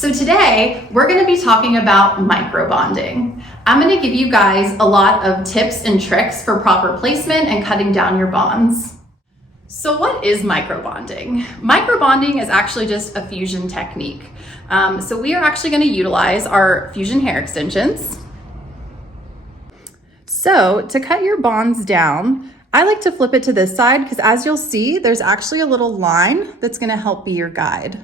So today we're going to be talking about microbonding. I'm going to give you guys a lot of tips and tricks for proper placement and cutting down your bonds. So what is microbonding? Microbonding is actually just a fusion technique. So we are actually going to utilize our fusion hair extensions. So to cut your bonds down, I like to flip it to this side because as you'll see, there's actually a little line that's going to help be your guide.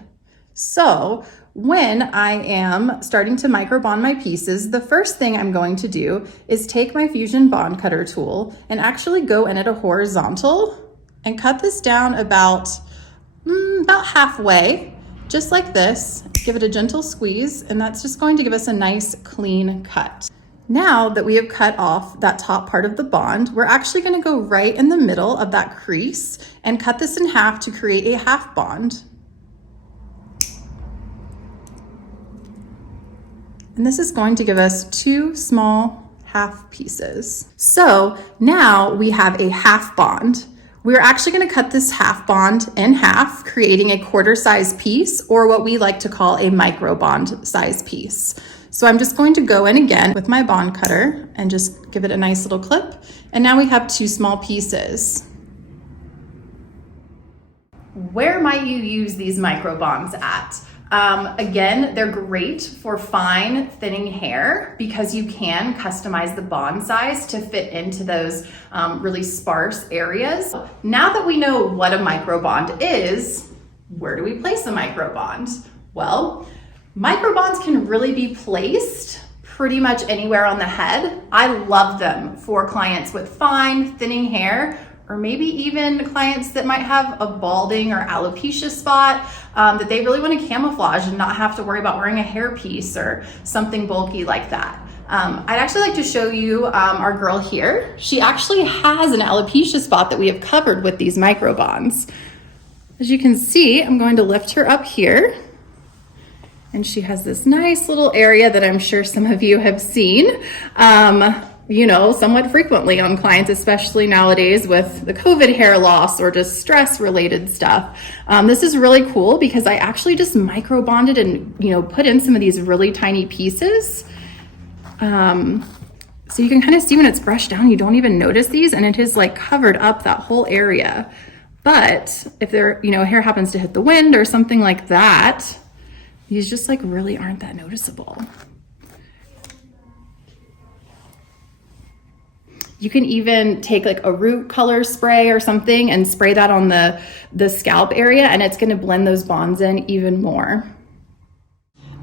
So when I am starting to microbond my pieces, the first thing I'm going to do is take my fusion bond cutter tool and actually go in at a horizontal and cut this down about halfway, just like this. Give it a gentle squeeze, and that's just going to give us a nice clean cut. Now that we have cut off that top part of the bond, we're actually going to go right in the middle of that crease and cut this in half to create a half bond. And this is going to give us two small half pieces. So now we have a half bond. We're actually going to cut this half bond in half, creating a quarter size piece, or what we like to call a micro bond size piece. So I'm just going to go in again with my bond cutter and just give it a nice little clip. And now we have two small pieces. Where might you use these micro bonds at? Again, they're great for fine thinning hair because you can customize the bond size to fit into those really sparse areas. Now that we know what a microbond is, where do we place a microbond? Well, microbonds can really be placed pretty much anywhere on the head. I love them for clients with fine thinning hair, or maybe even clients that might have a balding or alopecia spot that they really want to camouflage and not have to worry about wearing a hairpiece or something bulky like that. I'd actually like to show you our girl here. She actually has an alopecia spot that we have covered with these microbonds. As you can see, I'm going to lift her up here. And she has this nice little area that I'm sure some of you have seen, somewhat frequently on clients, especially nowadays with the COVID hair loss or just stress related stuff. This is really cool because I actually just micro bonded and, put in some of these really tiny pieces. So you can kind of see when it's brushed down, you don't even notice these, and it has like covered up that whole area. But if hair happens to hit the wind or something like that, these just like really aren't that noticeable. You can even take like a root color spray or something and spray that on the scalp area, and it's going to blend those bonds in even more.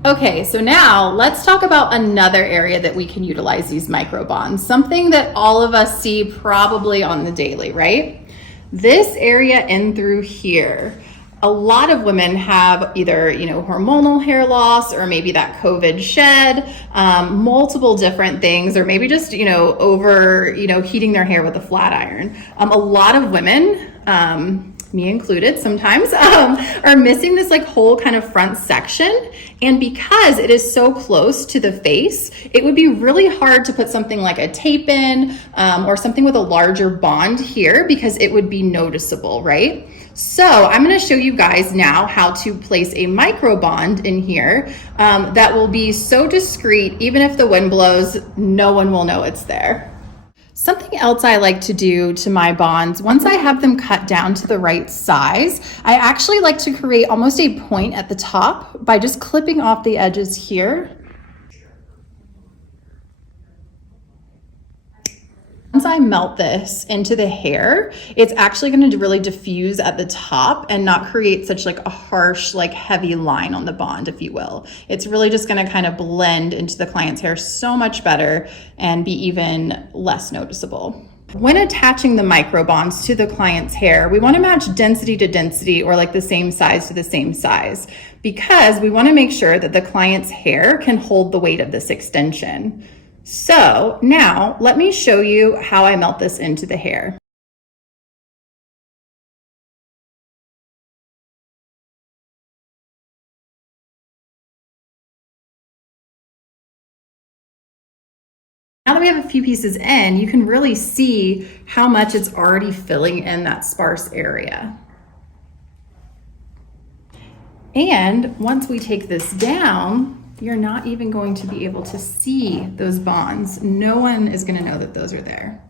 Okay, so now let's talk about another area that we can utilize these micro bonds, something that all of us see probably on the daily, right? This area in through here. A lot of women have either, hormonal hair loss or maybe that COVID shed, multiple different things, or maybe just, heating their hair with a flat iron. A lot of women, me included sometimes, are missing this like whole kind of front section. And because it is so close to the face, it would be really hard to put something like a tape in or something with a larger bond here because it would be noticeable, right? So I'm going to show you guys now how to place a micro bond in here that will be so discreet, even if the wind blows, no one will know it's there. Something else I like to do to my bonds, once I have them cut down to the right size, I actually like to create almost a point at the top by just clipping off the edges here. Once I melt this into the hair, it's actually going to really diffuse at the top and not create such like a harsh, like heavy line on the bond, if you will. It's really just going to kind of blend into the client's hair so much better and be even less noticeable. When attaching the micro bonds to the client's hair, we want to match density to density, or like the same size to the same size, because we want to make sure that the client's hair can hold the weight of this extension. So now let me show you how I melt this into the hair. Now that we have a few pieces in, you can really see how much it's already filling in that sparse area. And once we take this down, you're not even going to be able to see those bonds. No one is going to know that those are there.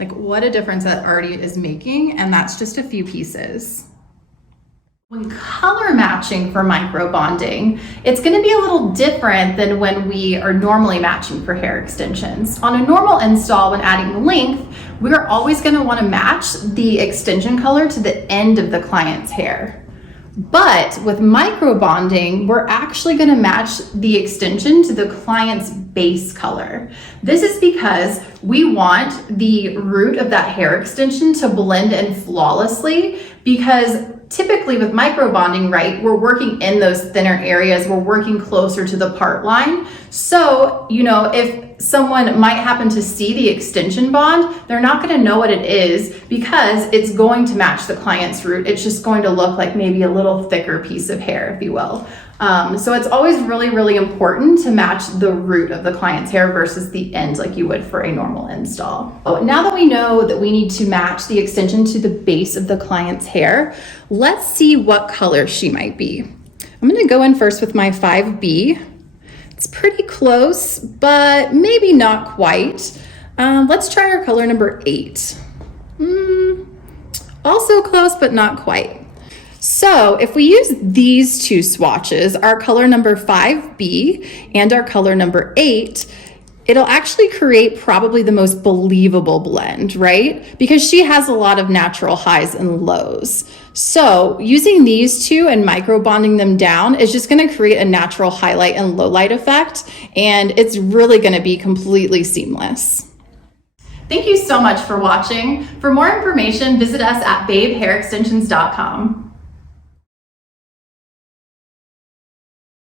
Like, what a difference that already is making, and that's just a few pieces. When color matching for micro bonding, it's going to be a little different than when we are normally matching for hair extensions. On a normal install, when adding length, we're always going to want to match the extension color to the end of the client's hair. But with micro bonding, we're actually going to match the extension to the client's base color. This is because we want the root of that hair extension to blend in flawlessly, because typically with micro bonding, right, we're working in those thinner areas, we're working closer to the part line. So, you know, if someone might happen to see the extension bond, they're not going to know what it is because it's going to match the client's root. It's just going to look like maybe a little thicker piece of hair, if you will. So it's always really, really important to match the root of the client's hair versus the end like you would for a normal install. Now that we know that we need to match the extension to the base of the client's hair, let's see what color she might be. I'm going to go in first with my 5B. It's pretty close, but maybe not quite. Let's try our color number 8. Also close, but not quite. So if we use these two swatches, our color number 5B and our color number 8, it'll actually create probably the most believable blend, right? Because she has a lot of natural highs and lows. So using these two and micro bonding them down is just going to create a natural highlight and low light effect, and it's really going to be completely seamless. Thank you so much for watching. For more information, visit us at babehairextensions.com.